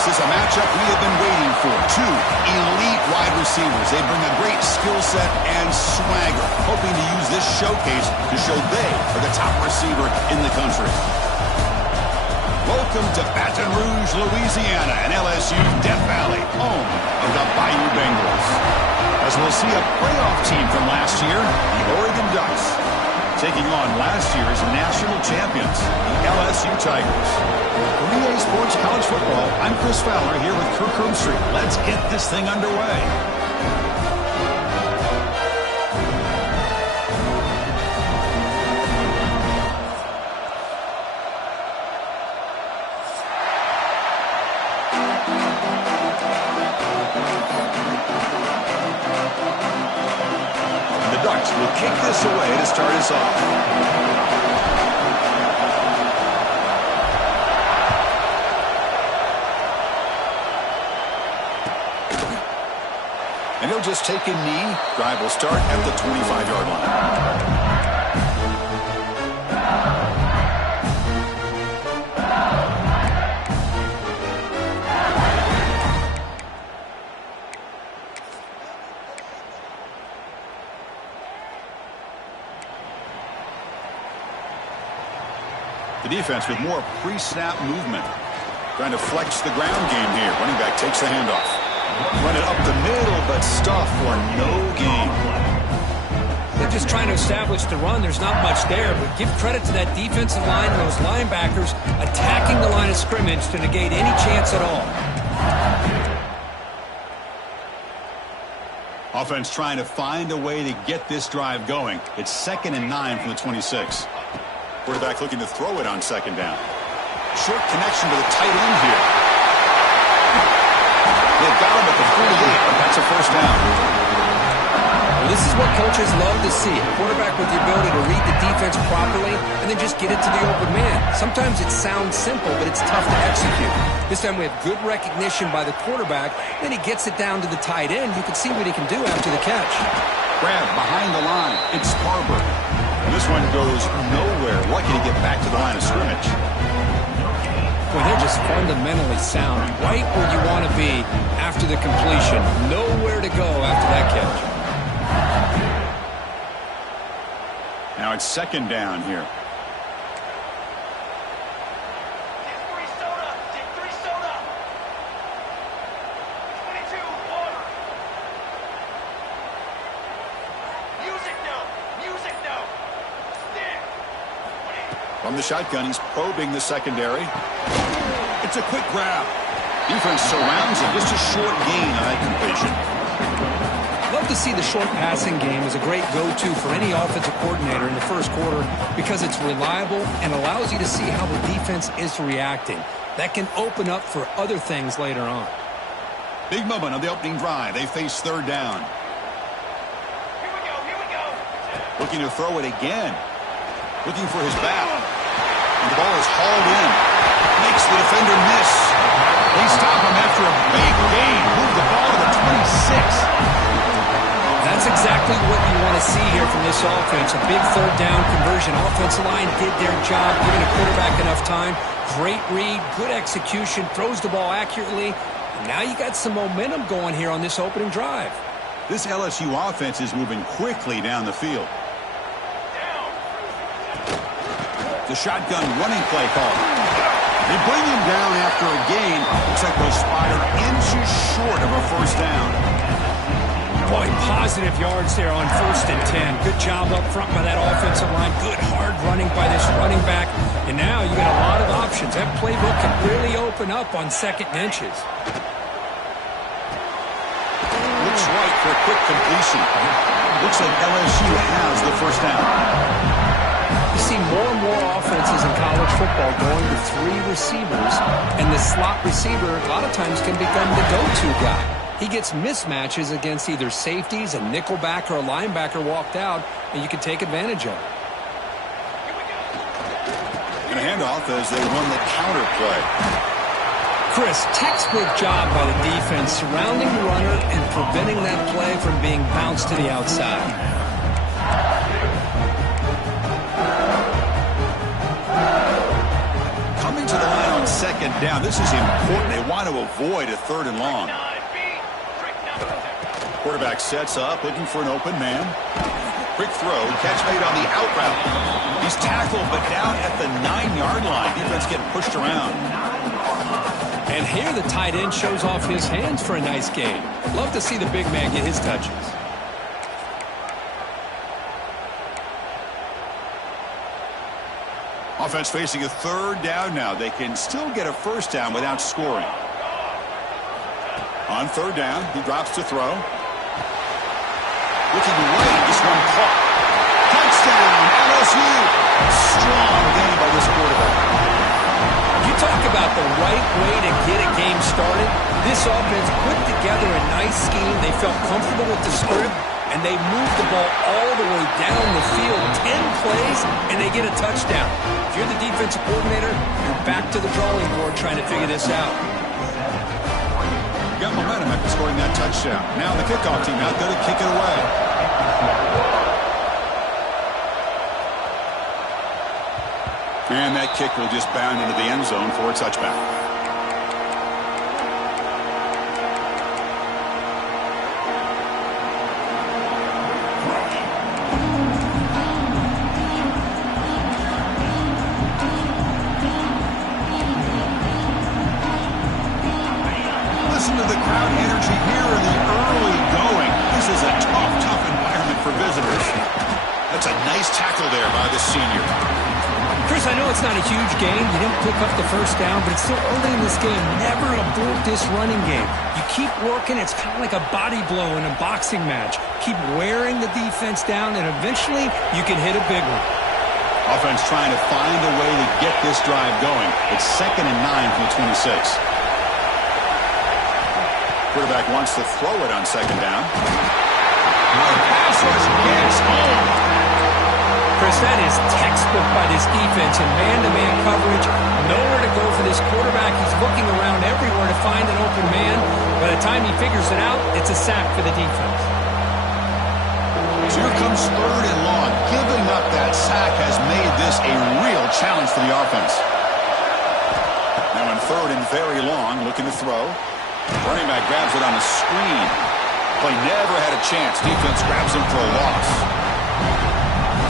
This is a matchup we have been waiting for. Two elite wide receivers. They bring a great skill set and swagger, hoping to use this showcase to show they are the top receiver in the country. Welcome to Baton Rouge, Louisiana, and LSU Death Valley, home of the Bayou Bengals. As we'll see a playoff team from last year, the Oregon Ducks, taking on last year's national champions, the LSU Tigers. For EA Sports College Football, I'm Chris Fowler here with Kirk Herbstreit. Let's get this thing underway. The Ducks will kick this away to start us off. And he'll just take a knee. Drive will start at the 25-yard line. The defense with more pre-snap movement. Trying to flex the ground game here. Running back takes the handoff. Run it up the middle, but stuff for no gain. They're just trying to establish the run. There's not much there, but give credit to that defensive line and those linebackers attacking the line of scrimmage to negate any chance at all. Offense trying to find a way to get this drive going. It's 2nd and 9 from the 26. Quarterback looking to throw it on 2nd down. Short connection to the tight end here. They've got him at the 48, but that's a first down. Well, this is what coaches love to see. A quarterback with the ability to read the defense properly and then just get it to the open man. Sometimes it sounds simple, but it's tough to execute. This time we have good recognition by the quarterback. Then he gets it down to the tight end. You can see what he can do after the catch. Grab behind the line. It's Barber. And this one goes nowhere. Lucky to get back to the line of scrimmage. Boy, they're just fundamentally sound. Right where you want to be after the completion. Nowhere to go after that catch. Now it's 2nd down here. From the shotgun, he's probing the secondary. It's a quick grab. Defense surrounds him. Just a short gain on that completion. Love to see the short passing game as a great go-to for any offensive coordinator in the first quarter because it's reliable and allows you to see how the defense is reacting. That can open up for other things later on. Big moment on the opening drive. They face 3rd down. Here we go. Looking to throw it again. Looking for his back. And the ball is hauled in. Makes the defender miss. They stop him after a big gain. Move the ball to the 26. That's exactly what you want to see here from this offense. A big 3rd down conversion. Offensive line did their job, giving a quarterback enough time. Great read, good execution, throws the ball accurately. And now you got some momentum going here on this opening drive. This LSU offense is moving quickly down the field. The shotgun running play call. They bring him down after a gain. Looks like they'll spot him inches short of a first down. Boy, positive yards there on 1st and 10. Good job up front by that offensive line. Good hard running by this running back. And now you got a lot of options. That playbook can really open up on 2nd and inches. Looks right for a quick completion. Looks like LSU has the first down. You see more and more offenses in college football going to 3 receivers, and the slot receiver a lot of times can become the go-to guy. He gets mismatches against either safeties, a nickelback, or a linebacker walked out, and you can take advantage of it. And a handoff as they run the counter play. Chris, textbook job by the defense surrounding the runner and preventing that play from being bounced to the outside. Coming to the line on on second down. This is important. They want to avoid a 3rd and long. Quarterback sets up, looking for an open man. Quick throw, catch made on the out route. He's tackled, but down at the 9-yard line. Defense getting pushed around. And here the tight end shows off his hands for a nice game. Love to see the big man get his touches. Offense facing a 3rd down now. They can still get a 1st down without scoring. On 3rd down, he drops to throw. Looking right, this one caught. Touchdown, LSU. Strong game by this quarterback. You talk about the right way to get a game started. This offense put together a nice scheme. They felt comfortable with the script, and they moved the ball all the way down the field. 10 plays, and they get a touchdown. If you're the defensive coordinator, you're back to the drawing board trying to figure this out. Got momentum after scoring that touchdown. Now the kickoff team out there to kick it away. And that kick will just bound into the end zone for a touchback. Listen to the crowd energy here in the early going. This is a tough environment for visitors. That's a nice tackle there by the senior. Chris, I know it's not a huge game. You didn't pick up the 1st down, but it's still early in this game. Never abort this running game. You keep working. It's kind of like a body blow in a boxing match. Keep wearing the defense down, and eventually you can hit a big one. Offense trying to find a way to get this drive going. It's 2nd and 9 from the 26. Quarterback wants to throw it on 2nd down. Pass rush gets home. Chris, that is textbook by this defense in man-to-man coverage. Nowhere to go for this quarterback. He's looking around everywhere to find an open man. By the time he figures it out, it's a sack for the defense. So here comes 3rd and long. Giving up that sack has made this a real challenge for the offense. Now on 3rd and very long, looking to throw. Running back grabs it on a screen. Play never had a chance. Defense grabs him for a loss.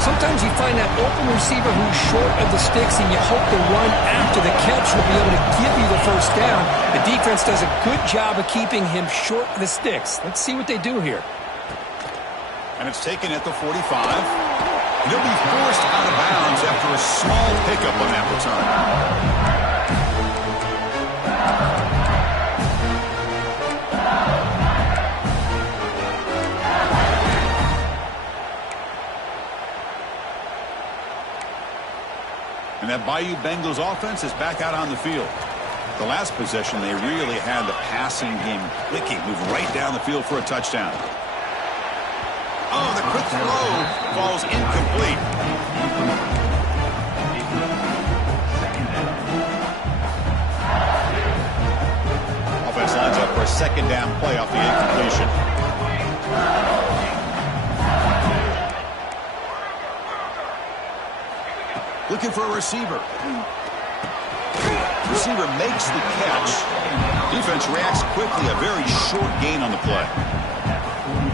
Sometimes you find that open receiver who's short of the sticks, and you hope the run after the catch will be able to give you the 1st down. The defense does a good job of keeping him short of the sticks. Let's see what they do here. And it's taken at the 45. He'll be forced out of bounds after a small pickup on that return. And that Bayou Bengals offense is back out on the field. The last possession, they really had the passing game clicking, move right down the field for a touchdown. Oh, the quick throw falls incomplete. Offense lines up for a 2nd down play off the incompletion. Looking for a receiver. Receiver makes the catch. Defense reacts quickly. A very short gain on the play.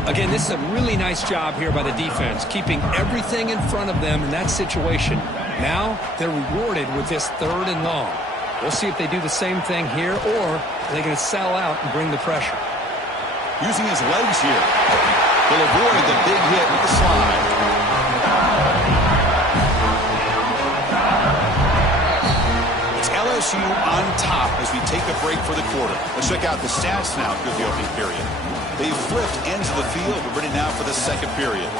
Again, this is a really nice job here by the defense, keeping everything in front of them in that situation. Now they're rewarded with this 3rd and long. We'll see if they do the same thing here, or are they going to sell out and bring the pressure. Using his legs here. He'll avoid the big hit with the slide. LSU on top as we take a break for the quarter. Let's check out the stats now through the opening period. They've flipped ends of the field. We're ready now for the 2nd period.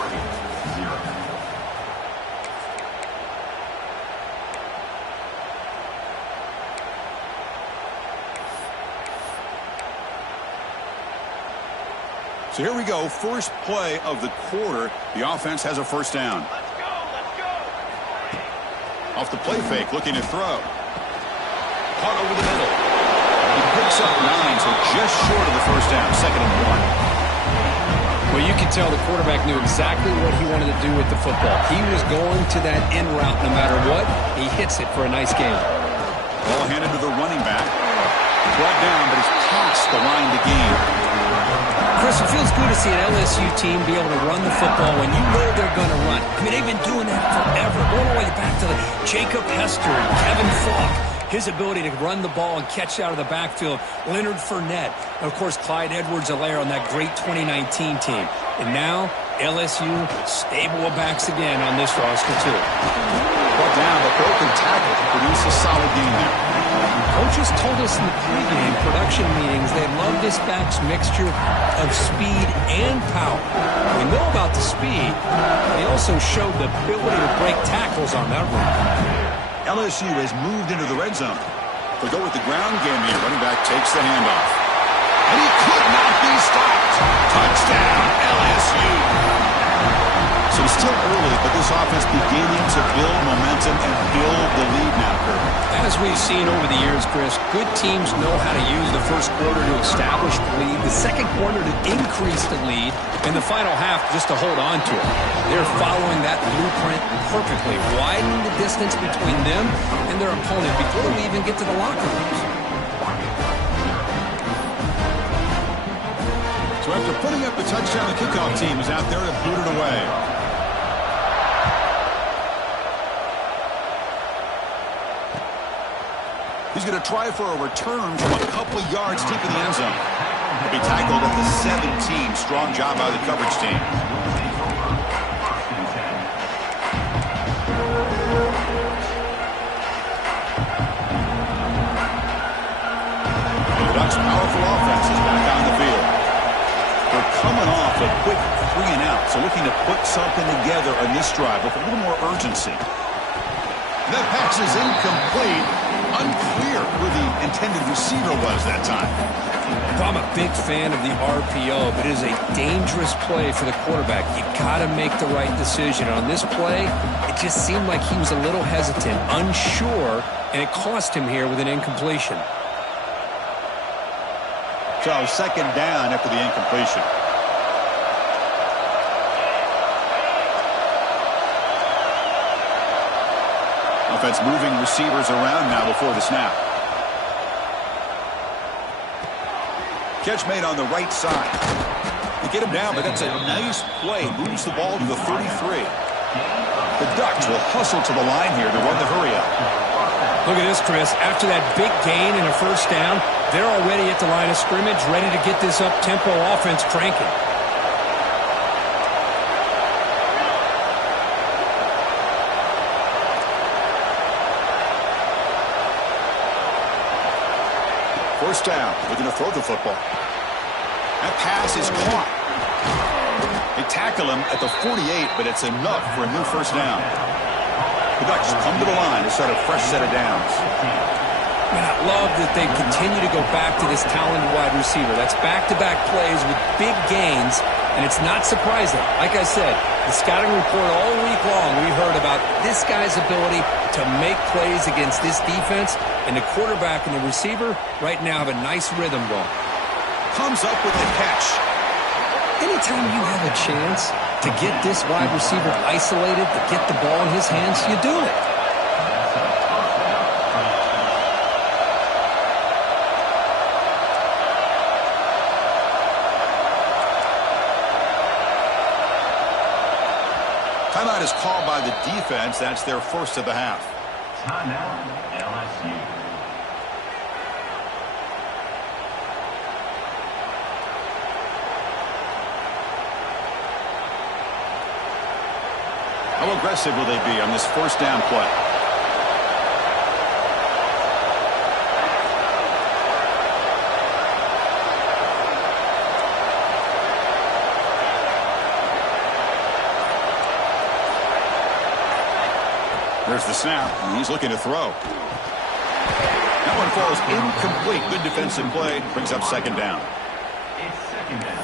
So here we go. First play of the quarter. The offense has a 1st down. Let's go. Off the play fake, looking to throw. Caught over the middle. He picks up 9, so just short of the 1st down. 2nd and 1. Well, you can tell the quarterback knew exactly what he wanted to do with the football. He was going to that in route no matter what. He hits it for a nice game. Ball handed to the running back. Brought down, but he's past the line to gain. Chris, it feels good to see an LSU team be able to run the football when you know they're going to run. I mean, they've been doing that forever, going all the way back to Jacob Hester and Kevin Falk. His ability to run the ball and catch out of the backfield, Leonard Fournette, and, of course, Clyde Edwards-Helaire on that great 2019 team. And now, LSU stable of backs again on this roster, too. Brought down, but broken tackle to produce a solid game there. Coaches told us in the pregame production meetings they love this back's mixture of speed and power. We know about the speed. They also showed the ability to break tackles on that run. LSU has moved into the red zone. They'll go with the ground game here. Running back takes the handoff. And he could not be stopped. Touchdown, LSU. So it's still early, but this offense beginning to build momentum and build the lead now, Kurt. As we've seen over the years, Chris, good teams know how to use the first quarter to establish the lead, the second quarter to increase the lead, and the final half just to hold on to it. They're following that blueprint perfectly, widening the distance between them and their opponent before we even get to the locker rooms. So after putting up the touchdown, the kickoff team is out there to boot it away. He's going to try for a return from a couple yards deep in the end zone. He'll be tackled at the 17. Strong job by the coverage team. The Ducks' powerful offense is back on the field. They're coming off a quick 3-and-out, so looking to put something together on this drive with a little more urgency. That pass is incomplete. Unclear who the intended receiver was that time. I'm a big fan of the RPO, but it is a dangerous play for the quarterback. You got to make the right decision. On this play, it just seemed like he was a little hesitant, unsure, and it cost him here with an incompletion. So second down after the incompletion. Offense moving receivers around now before the snap. Catch made on the right side. They get him down, but that's a nice play. Moves the ball to the 33. The Ducks will hustle to the line here to run the hurry up. Look at this, Chris. After that big gain and a first down, they're already at the line of scrimmage, ready to get this up-tempo offense cranking. First down. They're going to throw the football. That pass is caught. They tackle him at the 48, but it's enough for a new first down. The Ducks come to the line to start a fresh set of downs. Man, I love that they continue to go back to this talented wide receiver. That's back-to-back plays with big gains, and it's not surprising. Like I said, the scouting report all week long, we heard about this guy's ability to make plays against this defense, and the quarterback and the receiver right now have a nice rhythm going. Comes up with the catch. Anytime you have a chance to get this wide receiver isolated, to get the ball in his hands, you do it. Timeout is called by the defense. That's their first of the half. Timeout, LSU. How aggressive will they be on this first down play? There's the snap, and he's looking to throw. That one falls incomplete. Good defensive play. Brings up second down. It's second down.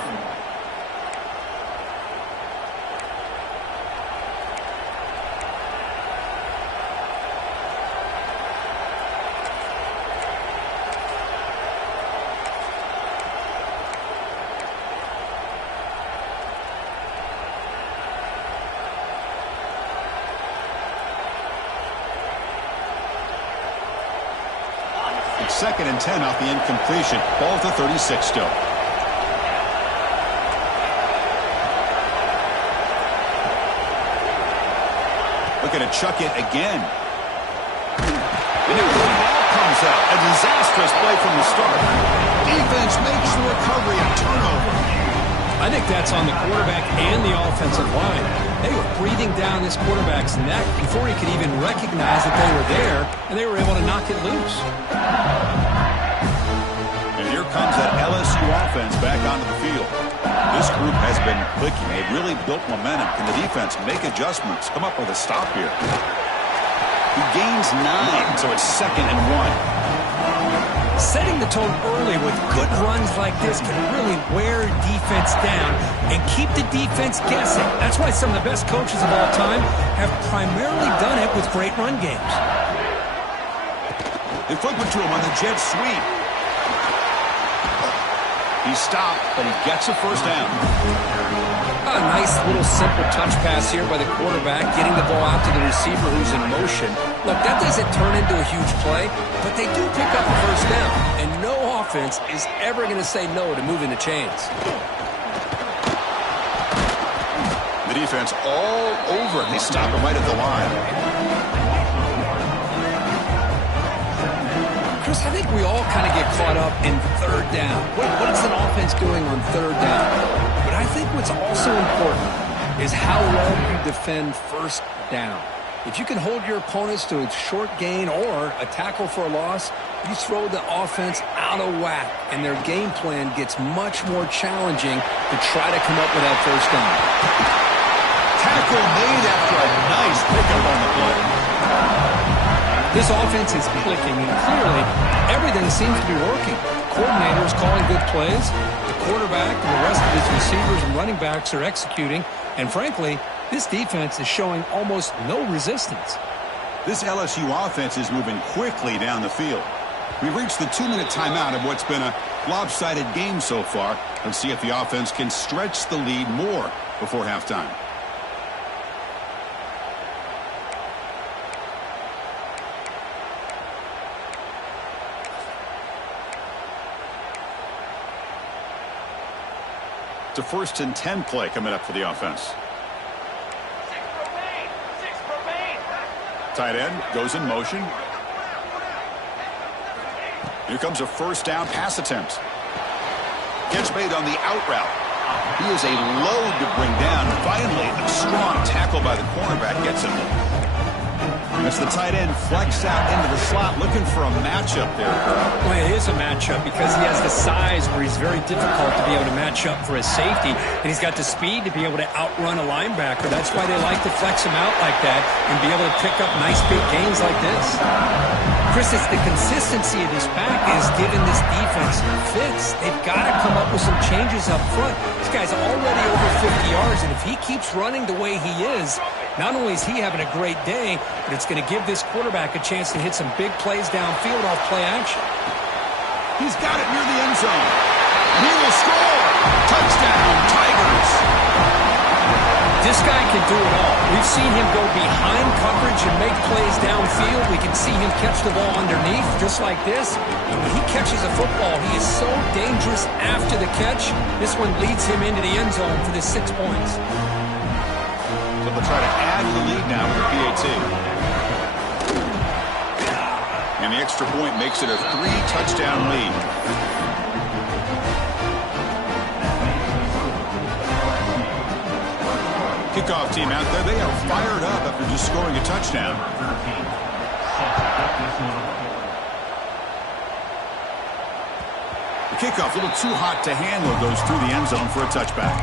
It's 2nd and 10 off the incompletion. Ball to 36 still. Looking to chuck it again. And the ball comes out. A disastrous play from the start. Defense makes the recovery a turnover. I think that's on the quarterback and the offensive line. They were breathing down this quarterback's neck before he could even recognize that they were there, and they were able to knock it loose. And here comes that LSU offense back onto the field. This group has been clicking. They've really built momentum. Can the defense make adjustments? Come up with a stop here. He gains 9, so it's 2nd and 1. Setting the tone early with good runs like this can really wear defense down and keep the defense guessing. That's why some of the best coaches of all time have primarily done it with great run games. They flip it to him on the jet sweep. He stopped, but he gets a first down. A nice little simple touch pass here by the quarterback, getting the ball out to the receiver who's in motion. Look, that doesn't turn into a huge play, but they do pick up a first down, and no offense is ever going to say no to moving the chains. The defense all over it. They stop him right at the line. Chris, I think we all kind of get caught up in 3rd down. What is an offense doing on 3rd down? But I think what's also important is how well you defend 1st down. If you can hold your opponents to a short gain or a tackle for a loss, you throw the offense out of whack, and their game plan gets much more challenging to try to come up with that 1st down. Tackle made after a nice pickup on the play. This offense is clicking, and clearly everything seems to be working. Coordinators calling good plays, the quarterback and the rest of his receivers and running backs are executing, and frankly, this defense is showing almost no resistance. This LSU offense is moving quickly down the field. We've reached the 2-minute timeout of what's been a lopsided game so far. Let's see if the offense can stretch the lead more before halftime. It's a 1st and 10 play coming up for the offense. 6 remain. Tight end goes in motion. Here comes a 1st down pass attempt. Catch made on the out route. He is a load to bring down. Finally, a strong tackle by the cornerback gets him. As the tight end flexed out into the slot, looking for a matchup there. Well, it is a matchup because he has the size where he's very difficult to be able to match up for his safety, and he's got the speed to be able to outrun a linebacker. That's why they like to flex him out like that and be able to pick up nice big gains like this. Chris, it's the consistency of this pack is giving this defense fits. They've got to come up with some changes up front. This guy's already over 50 yards, and if he keeps running the way he is, not only is he having a great day, but it's going to give this quarterback a chance to hit some big plays downfield off play action. He's got it near the end zone. He will score. Touchdown, Tigers. This guy can do it all. We've seen him go behind coverage and make plays downfield. We can see him catch the ball underneath, just like this. And when he catches a football, he is so dangerous after the catch. This one leads him into the end zone for the 6 points. So they'll try to add to the lead now with the PAT. And the extra point makes it a 3-touchdown lead. Kickoff team out there, they are fired up after just scoring a touchdown. The kickoff a little too hot to handle, goes through the end zone for a touchback.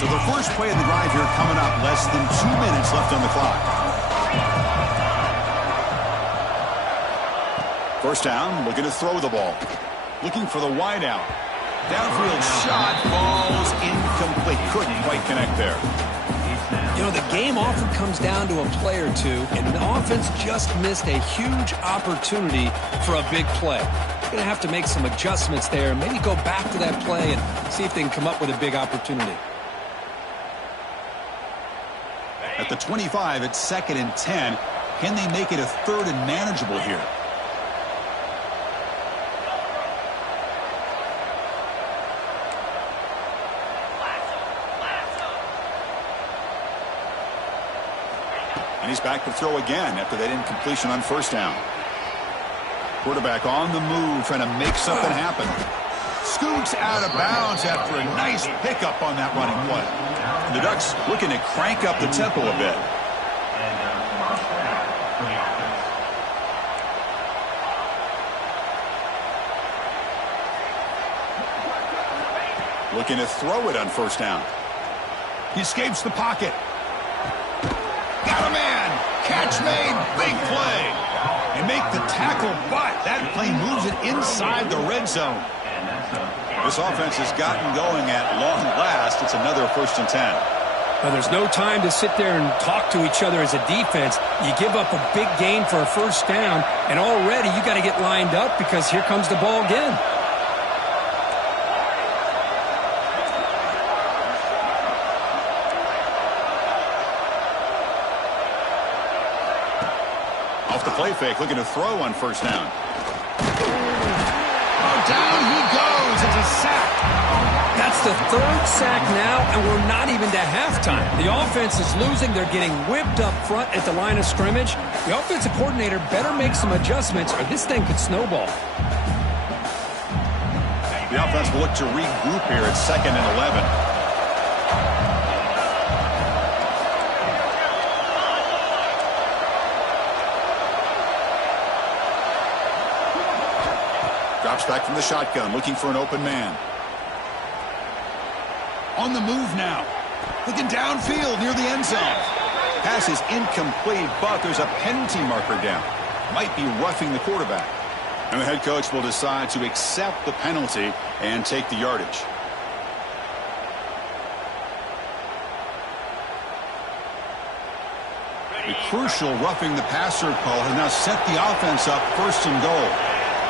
So the first play of the drive here coming up, less than 2 minutes left on the clock. First down, looking to throw the ball. Looking for the wide out. Downfield shot falls incomplete. Couldn't quite connect there. You know, the game often comes down to a play or two, and the offense just missed a huge opportunity for a big play. Going to have to make some adjustments there. Maybe go back to that play and see if they can come up with a big opportunity. At the 25, it's 2nd and 10. Can they make it a 3rd and manageable here? And he's back to throw again after that incompletion on 1st down. Quarterback on the move, trying to make something happen. Scoots out of bounds after a nice pickup on that running play. And the Ducks looking to crank up the tempo a bit. Looking to throw it on 1st down. He escapes the pocket. Got a man. Catch made. Big play. They make the tackle, but that play moves it inside the red zone. This offense has gotten going at long last. It's another 1st and 10. Well, there's no time to sit there and talk to each other as a defense. You give up a big gain for a 1st down, and already you got to get lined up because here comes the ball again. Off the play fake, looking to throw on 1st down. Oh, down he goes. It's a sack. That's the 3rd sack now, and we're not even to halftime. The offense is losing. They're getting whipped up front at the line of scrimmage. The offensive coordinator better make some adjustments or this thing could snowball. The offense will look to regroup here at 2nd and 11. Drops back from the shotgun, looking for an open man. On the move now. Looking downfield near the end zone. Pass is incomplete, but there's a penalty marker down. Might be roughing the quarterback. And the head coach will decide to accept the penalty and take the yardage. The crucial roughing the passer call has now set the offense up 1st and goal.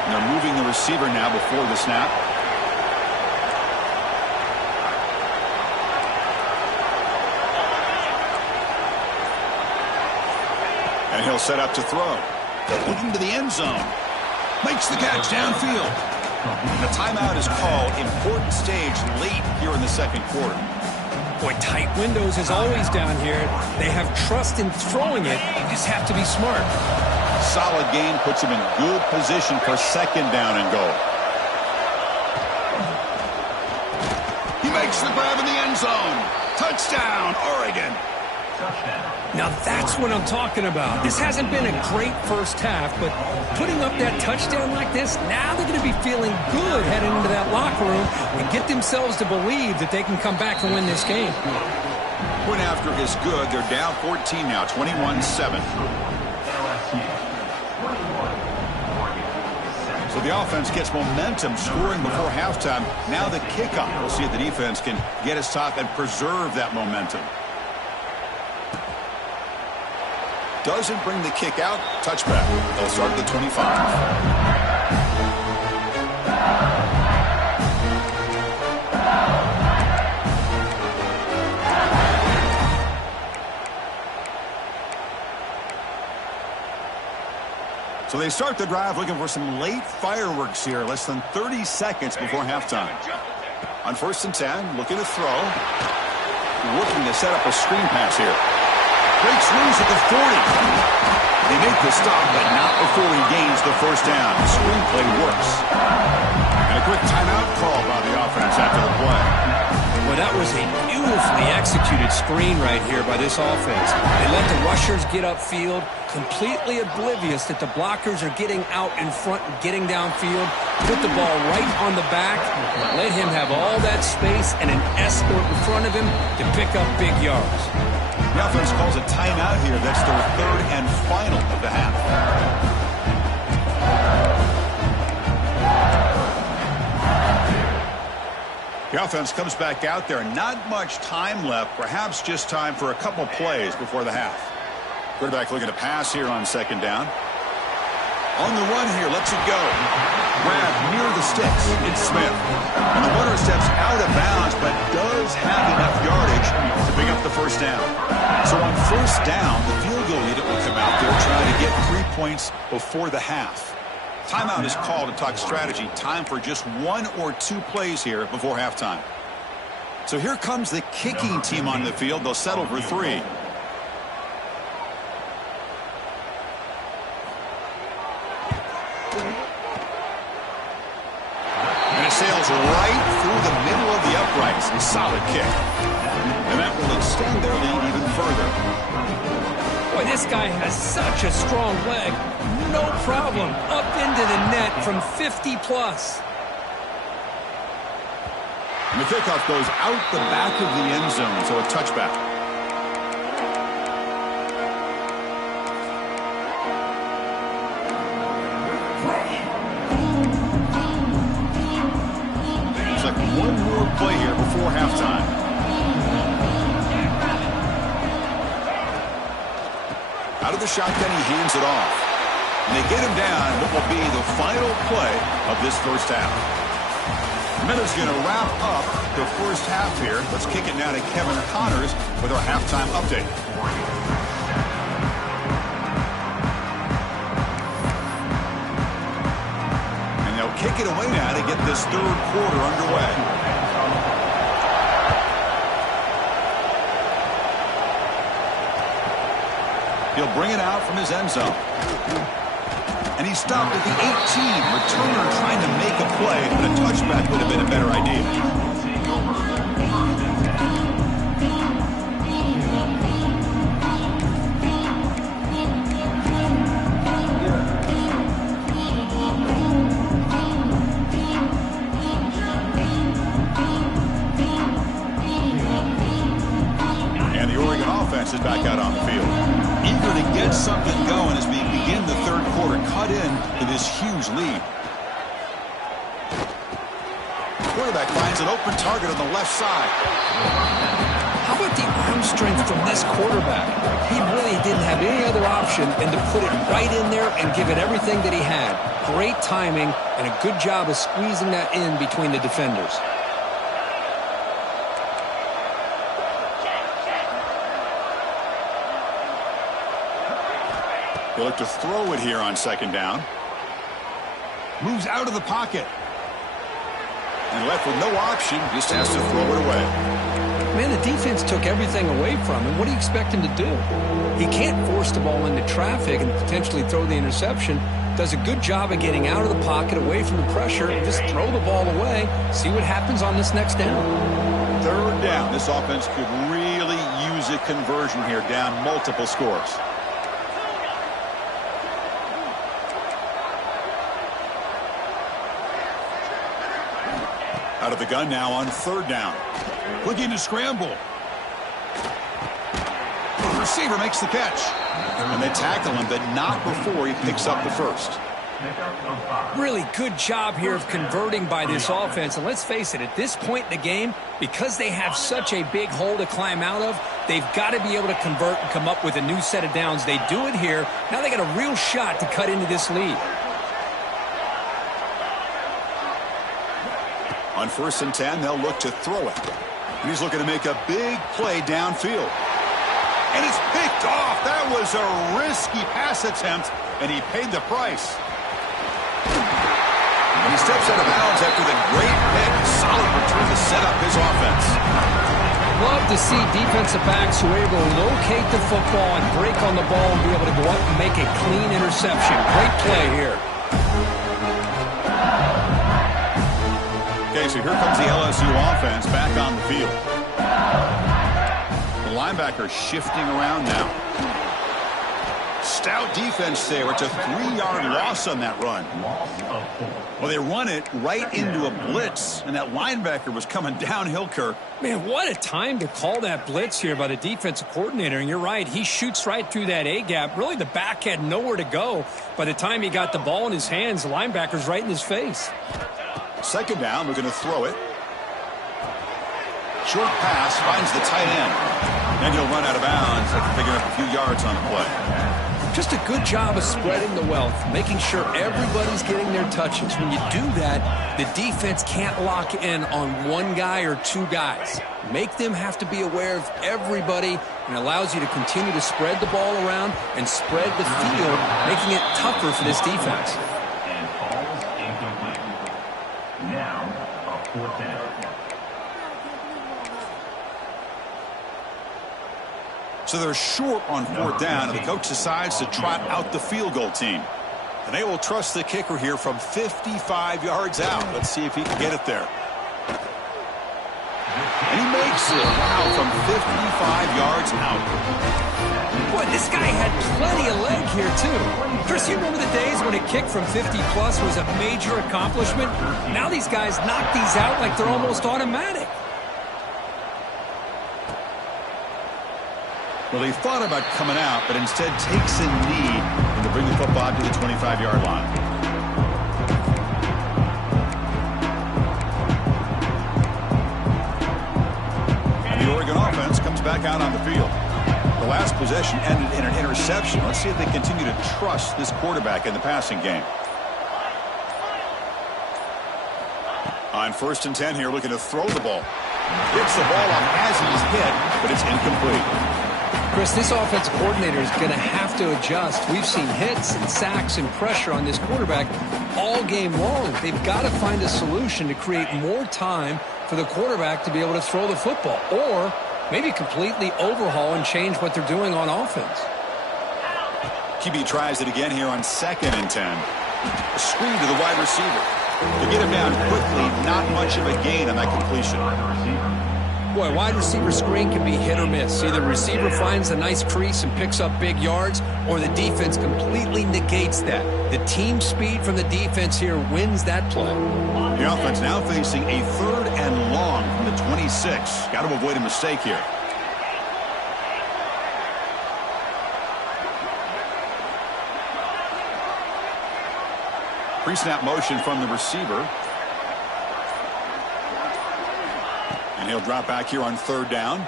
And they're moving the receiver now before the snap. And he'll set up to throw. Looking to the end zone. Makes the catch downfield. The timeout is called. Important stage late here in the 2nd quarter. Boy, tight windows is always down here. They have trust in throwing it. You just have to be smart. Solid game puts him in good position for 2nd down and goal. He makes the grab in the end zone. Touchdown, Oregon. Now that's what I'm talking about. This hasn't been a great 1st half, but putting up that touchdown like this, now they're going to be feeling good heading into that locker room and get themselves to believe that they can come back and win this game. Point after is good. They're down 14 now, 21-7. So the offense gets momentum scoring before halftime. Now the kickoff. We'll see if the defense can get his top and preserve that momentum. Doesn't bring the kick out. Touchback. They'll start at the 25. So they start the drive looking for some late fireworks here. Less than 30 seconds before halftime. On 1st and 10, looking to throw. Looking to set up a screen pass here. Breaks loose at the 40. They make the stop, but not before he gains the 1st down. The screenplay works. And a quick timeout call by the offense after the play. Well, that was a beautifully executed screen right here by this offense. They let the rushers get upfield, completely oblivious that the blockers are getting out in front and getting downfield. Put the ball right on the back, let him have all that space and an escort in front of him to pick up big yards. The offense calls a timeout here. That's their 3rd and final of the half. The offense comes back out there. Not much time left. Perhaps just time for a couple plays before the half. Quarterback looking to pass here on 2nd down. On the run here, lets it go. Grab near the sticks. It's Smith. And the runner steps out of bounds, but does have enough yardage to pick up the first down. So on first down, the field goal unit will come out there trying to get 3 points before the half. Timeout is called to talk strategy. Time for just 1 or 2 plays here before halftime. So here comes the kicking team on the field. They'll settle for 3. And it sails right through the middle of the uprights. A solid kick. And that will extend their lead even further. Boy, this guy has such a strong leg. No problem. Up into the net from 50 plus. And the kickoff goes out the back of the end zone, so a touchback. It's like one more play here before halftime. Out of the shotgun, he hands it off. And they get him down in what will be the final play of this first half. Miller's going to wrap up the first half here. Let's kick it now to Kevin Connors with our halftime update. And they'll kick it away now to get this third quarter underway. He'll bring it out from his end zone. And he stopped at the 18. Returner trying to make a play, but a touchback would have been a better idea. And the Oregon offense is back out on the field. Eager to get something going as we begin the third quarter, cut in to this huge lead. Quarterback finds an open target on the left side. How about the arm strength from this quarterback? He really didn't have any other option than to put it right in there and give it everything that he had. Great timing and a good job of squeezing that in between the defenders. He'll look to throw it here on second down. Moves out of the pocket. And left with no option, just has to throw it away. Man, the defense took everything away from him. What do you expect him to do? He can't force the ball into traffic and potentially throw the interception. Does a good job of getting out of the pocket, away from the pressure, and just throw the ball away. See what happens on this next down. Third down. This offense could really use a conversion here, down multiple scores. Out of the gun now on third down. Looking to scramble. The receiver makes the catch. And they tackle him, but not before he picks up the first. Really good job here of converting by this offense. And let's face it, at this point in the game, because they have such a big hole to climb out of, they've got to be able to convert and come up with a new set of downs. They do it here. Now they got a real shot to cut into this lead. On 1st and 10, they'll look to throw it. And he's looking to make a big play downfield. And it's picked off. That was a risky pass attempt, and he paid the price. And he steps out of bounds after the great pick. Solid return to set up his offense. Love to see defensive backs who are able to locate the football and break on the ball and be able to go up and make a clean interception. Great play here. Okay, so here comes the LSU offense back on the field. The linebacker shifting around now. Stout defense there. It's a 3-yard loss on that run. Well, they run it right into a blitz, and that linebacker was coming downhill, Kirk. Man, what a time to call that blitz here by the defensive coordinator. And you're right, he shoots right through that A-gap. Really, the back had nowhere to go. By the time he got the ball in his hands, the linebacker's right in his face. Second down, we're going to throw it. Short pass finds the tight end. And he'll run out of bounds after picking up a few yards on the play. Just a good job of spreading the wealth, making sure everybody's getting their touches. When you do that, the defense can't lock in on one guy or two guys. Make them have to be aware of everybody, and allows you to continue to spread the ball around and spread the field, making it tougher for this defense. And ball's incomplete. Now, a 4th down. So they're short on 4th down, and the coach decides to trot out the field goal team. And they will trust the kicker here from 55 yards out. Let's see if he can get it there. And he makes it. Wow, from 55 yards out. Boy, this guy had plenty of leg here, too. Chris, you remember the days when a kick from 50-plus was a major accomplishment? Now these guys knock these out like they're almost automatic. Well, he thought about coming out, but instead takes a knee and to bring the football to the 25-yard line. And the Oregon offense comes back out on the field. The last possession ended in an interception. Let's see if they continue to trust this quarterback in the passing game. On 1st and 10 here, looking to throw the ball. Gets the ball off as he's hit, but it's incomplete. Chris, this offensive coordinator is going to have to adjust. We've seen hits and sacks and pressure on this quarterback all game long. They've got to find a solution to create more time for the quarterback to be able to throw the football, or maybe completely overhaul and change what they're doing on offense. QB tries it again here on 2nd and 10. A screen to the wide receiver. To get him down quickly, not much of a gain on that completion. Boy, wide receiver screen can be hit or miss. Either the receiver finds a nice crease and picks up big yards, or the defense completely negates that. The team speed from the defense here wins that play. The offense now facing a 3rd and long from the 26. Got to avoid a mistake here. Pre-snap motion from the receiver. And he'll drop back here on 3rd down.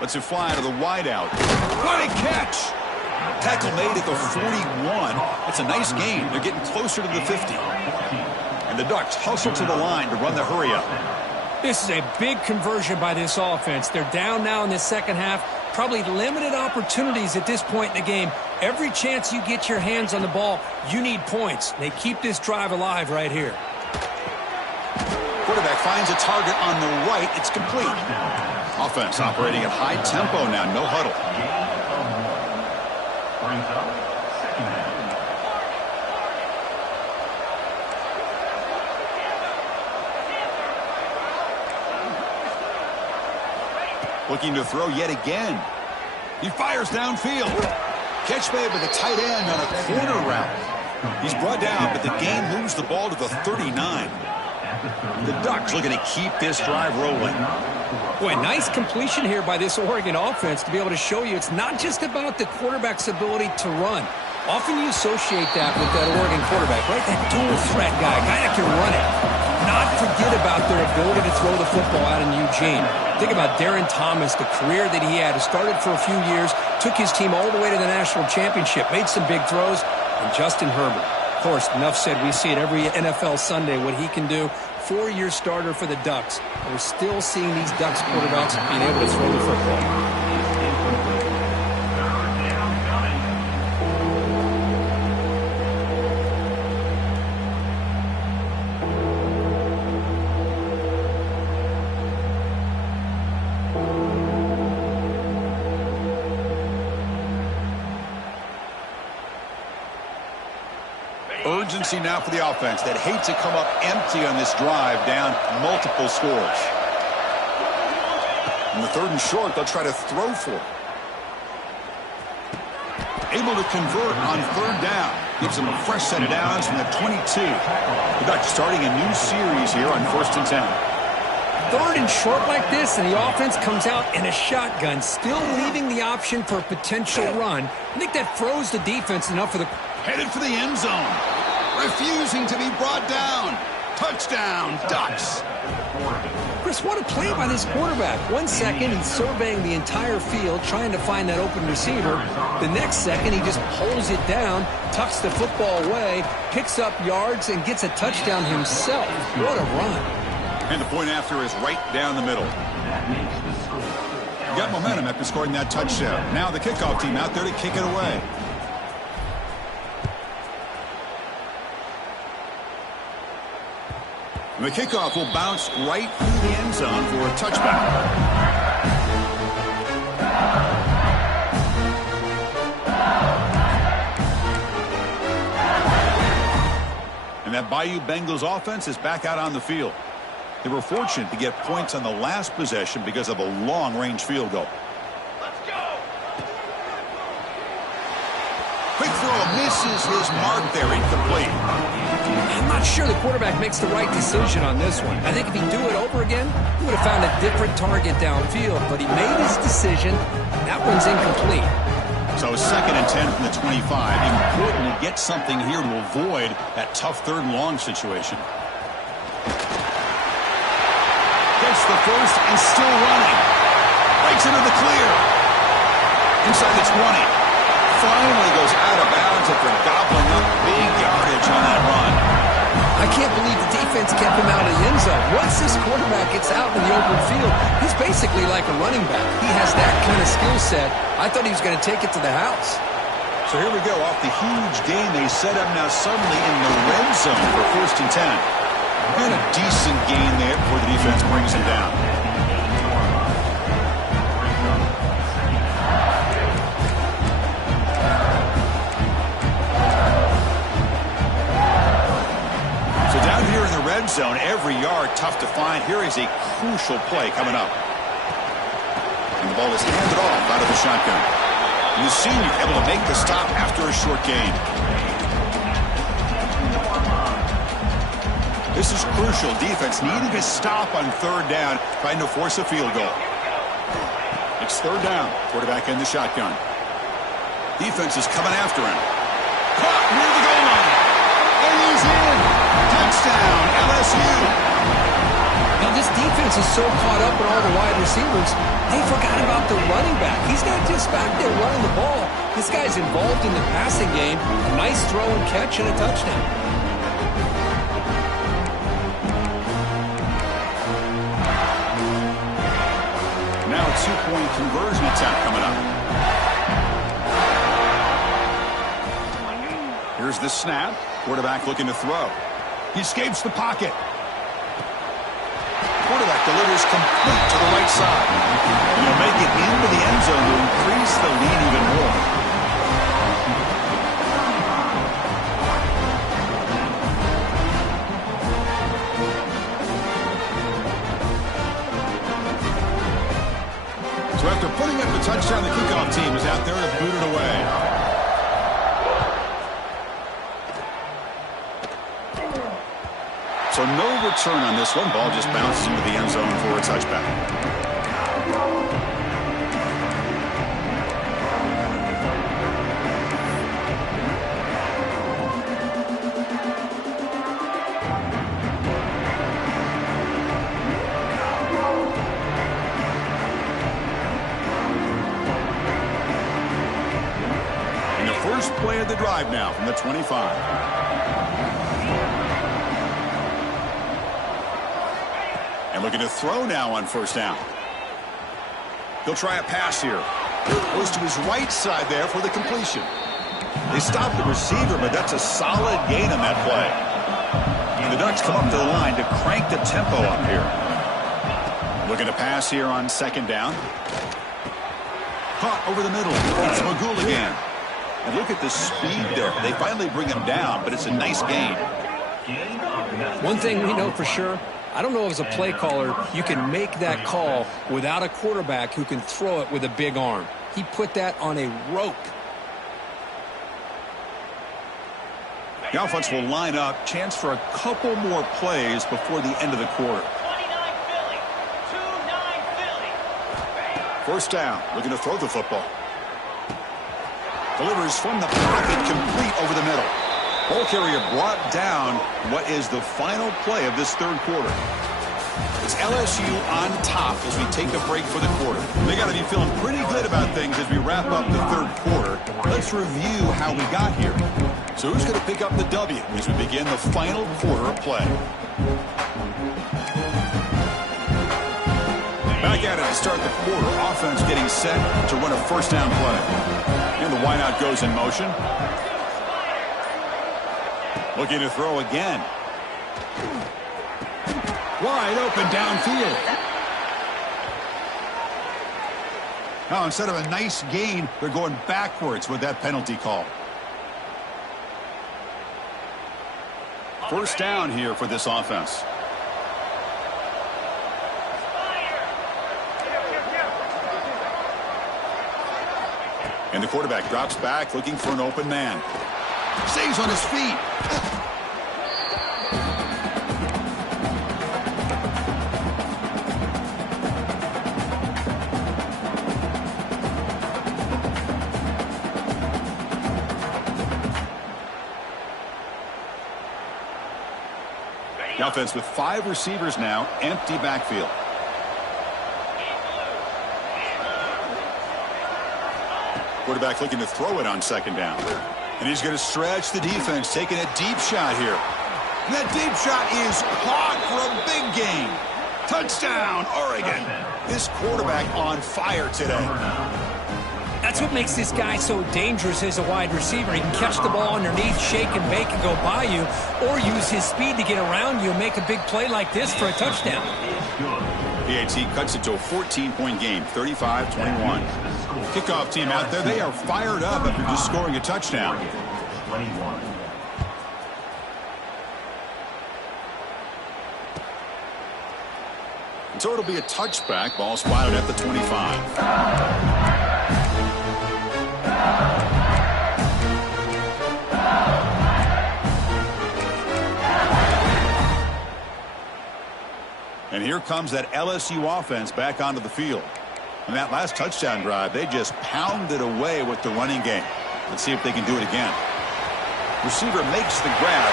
Lets it fly to the wideout. What a catch! Tackle made at the 41. It's a nice gain. They're getting closer to the 50. And the Ducks hustle to the line to run the hurry up. This is a big conversion by this offense. They're down now in the second half. Probably limited opportunities at this point in the game. Every chance you get your hands on the ball, you need points. They keep this drive alive right here. Quarterback finds a target on the right. It's complete. Offense operating at high tempo now. No huddle. Brings up 2nd down. Looking to throw yet again. He fires downfield. Catch made by the tight end on a corner route. He's brought down, but the game moves the ball to the 39. The Ducks looking to keep this drive rolling. Boy, nice completion here by this Oregon offense to be able to show you it's not just about the quarterback's ability to run. Often you associate that with that Oregon quarterback, right? That dual threat guy that can run it. Not forget about their ability to throw the football out in Eugene. Think about Darren Thomas, the career that he had. He started for a few years, took his team all the way to the national championship, made some big throws, and Justin Herbert. Of course, enough said, we see it every NFL Sunday, what he can do. 4-year starter for the Ducks. We're still seeing these Ducks quarterbacks being able to throw the football. Urgency now for the offense that hates to come up empty on this drive, down multiple scores. In the 3rd and short, they'll try to throw for it. Able to convert on 3rd down. Gives them a fresh set of downs from the 22. The Ducks starting a new series here on 1st and 10. 3rd and short like this, and the offense comes out in a shotgun, still leaving the option for a potential run. I think that throws the defense enough for the... Headed for the end zone. Refusing to be brought down. Touchdown, Ducks. Chris, what a play by this quarterback. 1 second, he's surveying the entire field, trying to find that open receiver. The next second, he just pulls it down, tucks the football away, picks up yards, and gets a touchdown himself. What a run. And the point after is right down the middle. Got momentum after scoring that touchdown. Now the kickoff team out there to kick it away. And the kickoff will bounce right through the end zone for a touchback. And that Bayou Bengals offense is back out on the field. They were fortunate to get points on the last possession because of a long-range field goal. Let's go. Quick throw misses his mark there, incomplete. I'm not sure the quarterback makes the right decision on this one. I think if he'd do it over again, he would have found a different target downfield, but he made his decision. That one's incomplete. So 2nd and 10 from the 25. Important to get something here to avoid that tough 3rd and long situation. Gets the first and still running. Breaks into the clear. Inside the 20. Finally goes out of bounds after gobbling up big yardage on that run. I can't believe the defense kept him out of the end zone. Once this quarterback gets out in the open field, he's basically like a running back. He has that kind of skill set. I thought he was going to take it to the house. So here we go. Off the huge gain, they set up now suddenly in the red zone for 1st and 10. And a decent gain there before the defense brings him down. So down here in the red zone, every yard tough to find. Here is a crucial play coming up. And the ball is handed off out of the shotgun. And the senior able to make the stop after a short gain. This is crucial. Defense needing a stop on 3rd down, trying to force a field goal. It's 3rd down. Quarterback in the shotgun. Defense is coming after him. Caught near the goal line. And he's in. Touchdown, LSU. Now this defense is so caught up in all the wide receivers, they forgot about the running back. He's not just back there running the ball. This guy's involved in the passing game. A nice throw and catch and a touchdown. Now a 2-point conversion attempt coming up. Here's the snap. Quarterback looking to throw. He escapes the pocket. Quarterback delivers complete to the right side. And he'll make it into the end zone to increase the lead even more. So after putting up the touchdown, the kickoff team is out there to boot it away. So no return on this one. Ball just bounces into the end zone for a touchback. And the first play of the drive now from the 25. And looking to throw now on 1st down. He'll try a pass here. Goes to his right side there for the completion. They stop the receiver, but that's a solid gain on that play. And the Ducks come up to the line to crank the tempo up here. Looking to pass here on 2nd down. Caught over the middle. It's Magul again. And look at the speed there. They finally bring him down, but it's a nice gain. One thing we know for sure, I don't know if as a play caller you can make that call without a quarterback who can throw it with a big arm. He put that on a rope. The offense will line up. Chance for a couple more plays before the end of the quarter. 29 Philly. 2-9 Philly. 1st down. Looking to throw the football. Delivers from the pocket, complete over the middle. Ball carrier brought down. What is the final play of this 3rd quarter? It's LSU on top as we take a break for the quarter. They got to be feeling pretty good about things as we wrap up the third quarter. Let's review how we got here. So who's going to pick up the W as we begin the final quarter of play? Back at it to start the quarter. Offense getting set to run a first down play. And the wideout goes in motion. Looking to throw again. Wide open downfield. Now, instead of a nice gain, they're going backwards with that penalty call. First down here for this offense. And the quarterback drops back, looking for an open man. Stays on his feet. The offense with 5 receivers now, empty backfield. Quarterback looking to throw it on second down. And he's going to stretch the defense, taking a deep shot here. And that deep shot is caught for a big gain. Touchdown, Oregon. This quarterback on fire today. That's what makes this guy so dangerous as a wide receiver. He can catch the ball underneath, shake and bake and go by you, or use his speed to get around you and make a big play like this for a touchdown. PAT cuts it to a 14-point game, 35-21. Kickoff team out there, they are fired up after just scoring a touchdown. 21. So it'll be a touchback, ball spotted at the 25. And here comes that LSU offense back onto the field. And that last touchdown drive, they just pounded away with the running game. Let's see if they can do it again. Receiver makes the grab.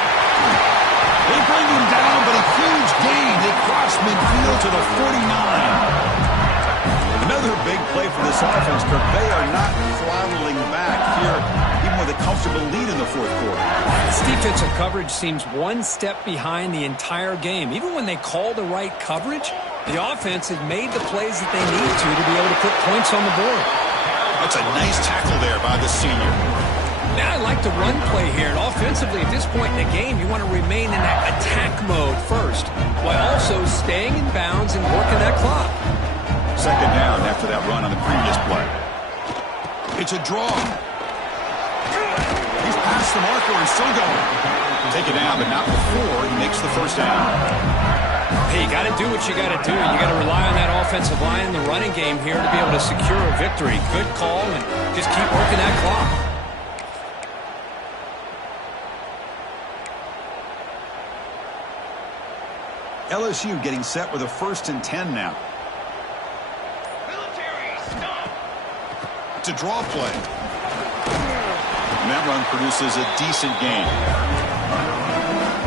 They bring him down, but a huge gain. They cross midfield to the 49. Another big play for this offense, Kirk. They are not throttling back here, even with a comfortable lead in the fourth quarter. This defensive coverage seems one step behind the entire game. Even when they call the right coverage, the offense has made the plays that they need to be able to put points on the board. That's a nice tackle there by the senior. Now I like the run play here. And offensively, at this point in the game, you want to remain in that attack mode first, while also staying in bounds and working that clock. Second down after that run on the previous play. It's a draw. He's past the marker and still going. Take it down, but not before he makes the first down. Hey, you got to do what you got to do. You got to rely on that offensive line and the running game here to be able to secure a victory. Good call, and just keep working that clock. LSU getting set with a 1st and 10 now. Military, stop. It's a draw play. And that run produces a decent gain.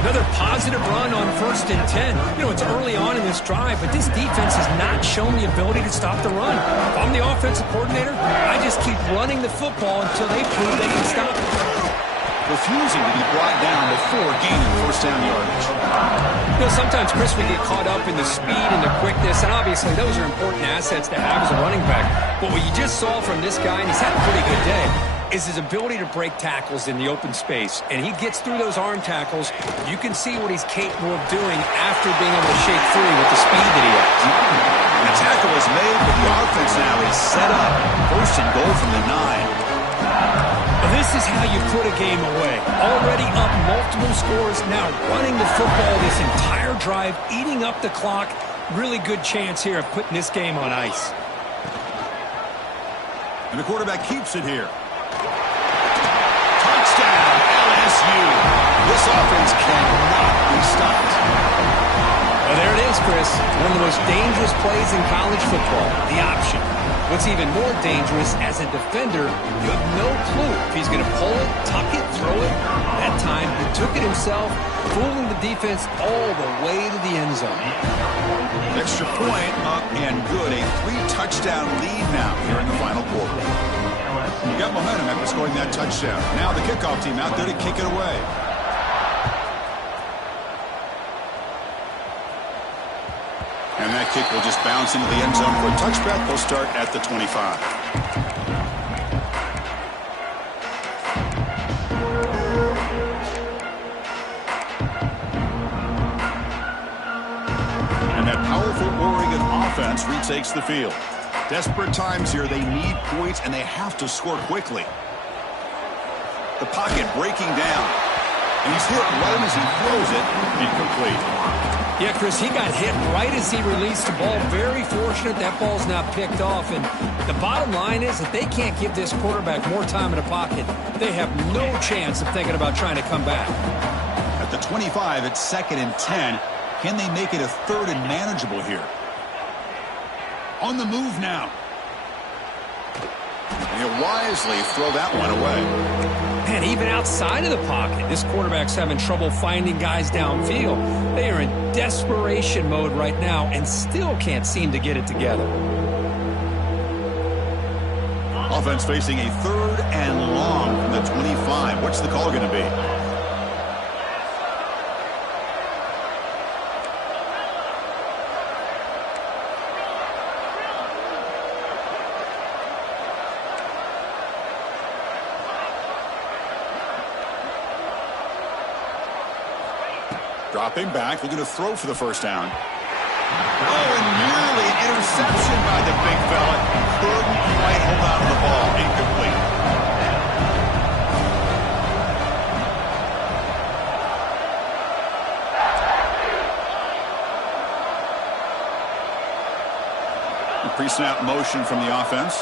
Another positive run on 1st and 10. You know, it's early on in this drive, but this defense has not shown the ability to stop the run. If I'm the offensive coordinator, I just keep running the football until they prove they can stop it. Refusing to be brought down before gaining first down yardage. You know, sometimes, Chris, we get caught up in the speed and the quickness, and obviously those are important assets to have as a running back. But what you just saw from this guy, and he's had a pretty good day, is his ability to break tackles in the open space. And he gets through those arm tackles. You can see what he's capable of doing after being able to shake free with the speed that he has. The tackle is made, but the offense now is set up. 1st and goal from the 9. This is how you put a game away. Already up multiple scores, now running the football this entire drive, eating up the clock. Really good chance here of putting this game on ice. And the quarterback keeps it here. Touchdown, LSU. This offense cannot be stopped. Well, there it is, Chris. One of the most dangerous plays in college football, the option. What's even more dangerous, as a defender, you have no clue if he's going to pull it, tuck it, throw it. That time, he took it himself, fooling the defense all the way to the end zone. Extra point up and good. A 3-touchdown lead now here in the final quarter. You got momentum after scoring that touchdown. Now the kickoff team out there to kick it away. And that kick will just bounce into the end zone for a touchback. They'll start at the 25. And that powerful Oregon offense retakes the field. Desperate times here. They need points, and they have to score quickly. The pocket breaking down. And he's hit right as he throws it. Incomplete. Yeah, Chris, he got hit right as he released the ball. Very fortunate that ball's not picked off. And the bottom line is that they can't give this quarterback more time in the pocket. They have no chance of thinking about trying to come back. At the 25, it's 2nd and 10. Can they make it a 3rd and manageable here? On the move now. And he'll wisely throw that one away. Man, even outside of the pocket, this quarterback's having trouble finding guys downfield. They are in desperation mode right now and still can't seem to get it together. Offense facing a 3rd and long from the 25. What's the call going to be? Dropping back, looking to throw for the first down. Oh, and nearly an interception by the big fella. Couldn't quite hold on to the ball. Incomplete. The pre-snap motion from the offense.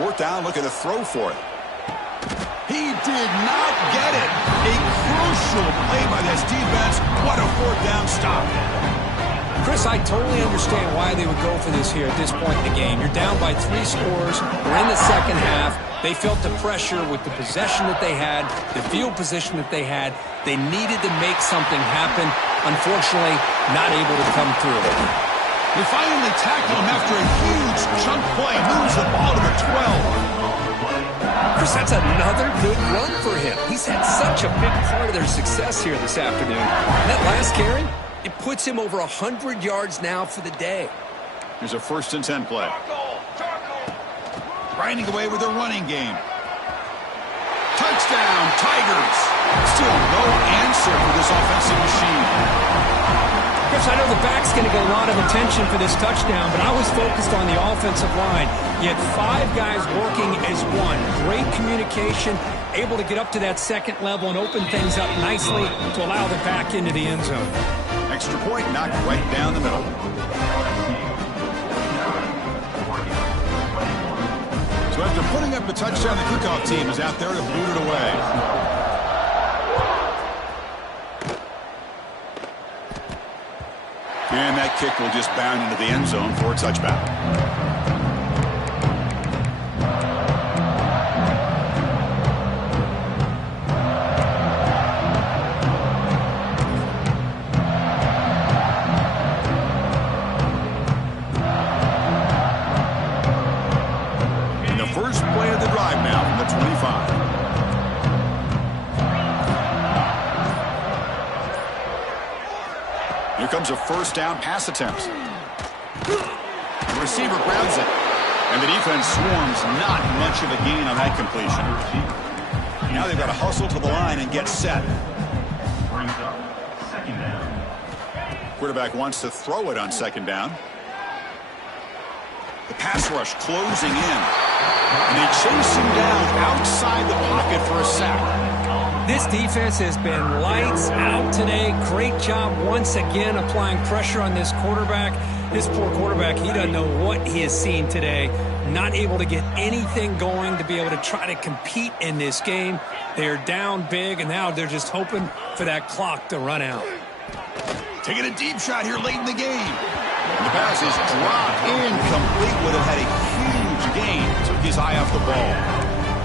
Fourth down, looking to throw for it. He did not get it. A crucial play by this defense. What a 4th down stop. Chris, I totally understand why they would go for this here at this point in the game. You're down by 3 scores. We're in the second half. They felt the pressure with the possession that they had, the field position that they had. They needed to make something happen. Unfortunately, not able to come through. They finally tackle him after a huge chunk play. Moves the ball to the 12. Chris, that's another good run for him. He's had such a big part of their success here this afternoon. And that last carry, it puts him over 100 yards now for the day. Here's a 1st and 10 play. Grinding away with their running game. Touchdown, Tigers. Still no answer for this offensive machine. Chris, I know the back's going to get a lot of attention for this touchdown, but I was focused on the offensive line. You had 5 guys working as one. Great communication, able to get up to that 2nd level and open things up nicely to allow the back into the end zone. Extra point knocked right down the middle. So after putting up the touchdown, the kickoff team is out there to boot it away. And that kick will just bound into the end zone for a touchback. In the first play of the drive now from the 25. Here comes a 1st down pass attempt. The receiver grabs it, and the defense swarms. Not much of a gain on that completion. Now they've got to hustle to the line and get set. Brings up 2nd down. Quarterback wants to throw it on 2nd down. The pass rush closing in, and they chase him down outside the pocket for a sack. This defense has been lights out today. Great job once again applying pressure on this quarterback. This poor quarterback, he doesn't know what he has seen today. Not able to get anything going to be able to try to compete in this game. They're down big, and now they're just hoping for that clock to run out. Taking a deep shot here late in the game. And the pass is dropped incomplete. Would have had a huge gain. Took his eye off the ball.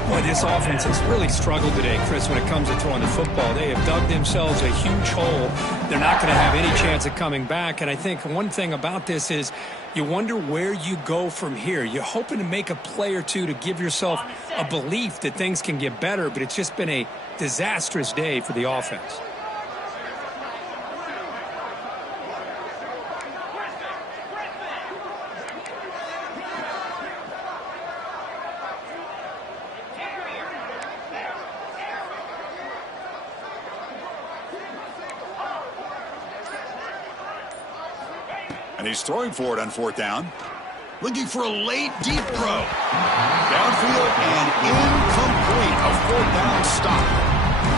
Boy, this offense has really struggled today, Chris, when it comes to throwing the football. They have dug themselves a huge hole. They're not going to have any chance of coming back. And I think one thing about this is you wonder where you go from here. You're hoping to make a play or two to give yourself a belief that things can get better, but it's just been a disastrous day for the offense. And he's throwing for it on fourth down. Looking for a late, deep throw. Downfield and incomplete. A fourth down stop.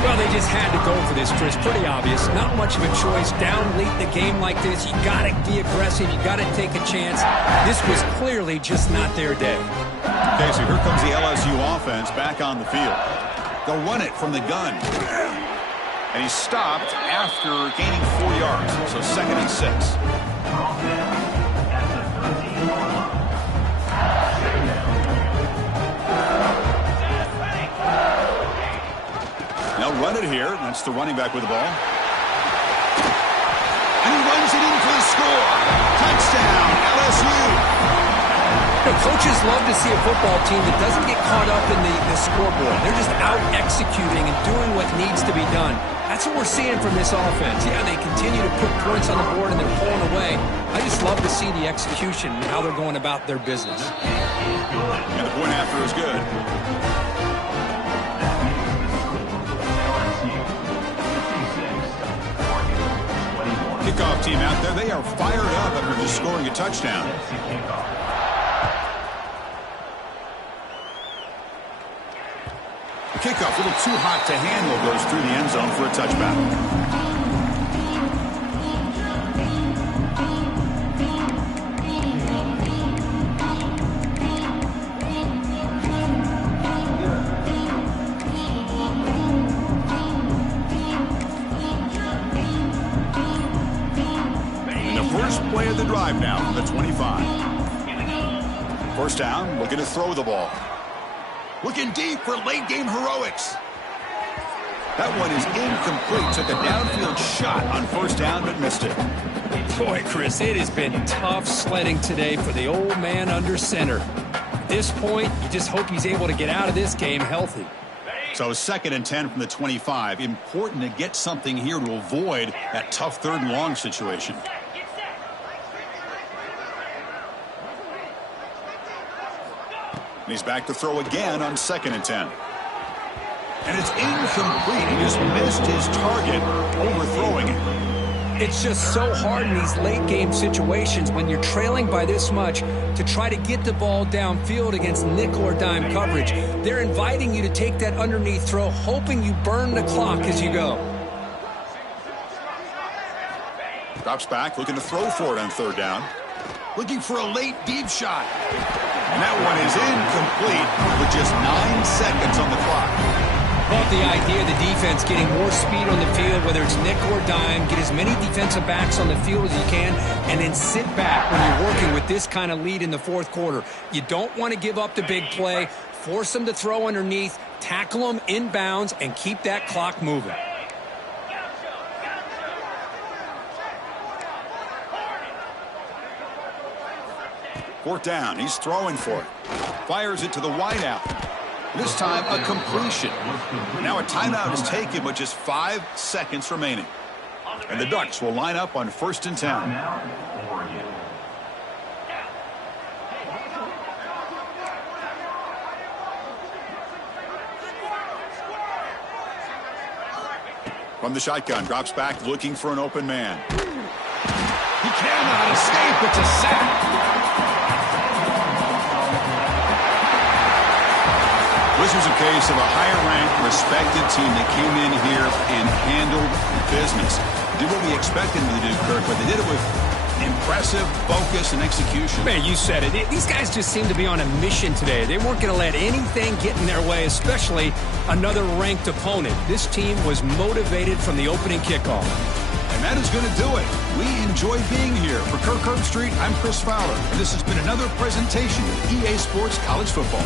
Well, they just had to go for this, Chris. Pretty obvious. Not much of a choice. Down late in the game like this, you got to be aggressive. You got to take a chance. This was clearly just not their day. Okay, so here comes the LSU offense back on the field. They'll run it from the gun. And he stopped after gaining 4 yards. So 2nd and 6. Now run it here. That's the running back with the ball. And he runs it in for the score. Touchdown, LSU. You know, coaches love to see a football team that doesn't get caught up in the scoreboard. They're just out executing and doing what needs to be done. That's what we're seeing from this offense. Yeah, they continue to put points on the board and they're pulling away. I just love to see the execution and how they're going about their business. And the point after is good. Kickoff team out there. They are fired up after just scoring a touchdown. The kickoff, a little too hot to handle, goes through the end zone for a touchback. And the first play of the drive now from the 25. First down, looking to throw the ball. Looking deep for late game heroics. That one is incomplete. Took a downfield shot on first down but missed it. Boy, Chris, it has been tough sledding today for the old man under center. At this point, you just hope he's able to get out of this game healthy. So 2nd and 10 from the 25. Important to get something here to avoid that tough 3rd and long situation. And he's back to throw again on 2nd and 10. And it's incomplete. He just missed his target, overthrowing it. It's just so hard in these late game situations when you're trailing by this much to try to get the ball downfield against nickel or dime coverage. They're inviting you to take that underneath throw, hoping you burn the clock as you go. Drops back, looking to throw for it on 3rd down. Looking for a late deep shot. And that one is incomplete with just 9 seconds on the clock. Love the idea of the defense getting more speed on the field, whether it's nickel or dime, get as many defensive backs on the field as you can, and then sit back when you're working with this kind of lead in the 4th quarter. You don't want to give up the big play, force them to throw underneath, tackle them inbounds, and keep that clock moving. Fourth down, he's throwing for it. Fires it to the wideout. This time a completion. Now a timeout is taken with just 5 seconds remaining. And the Ducks will line up on 1st and 10. From the shotgun, drops back looking for an open man. He cannot escape. It's a sack. This was a case of a higher-ranked, respected team that came in here and handled business. Did what we expected them to do, Kirk, but they did it with Impressive focus and execution. Man, you said it. These guys just seem to be on a mission today. They weren't going to let anything get in their way, especially another ranked opponent. This team was motivated from the opening kickoff. And that is going to do it. We enjoy being here. For Kirk Herbstreit, I'm Chris Fowler, and this has been another presentation of EA Sports College Football.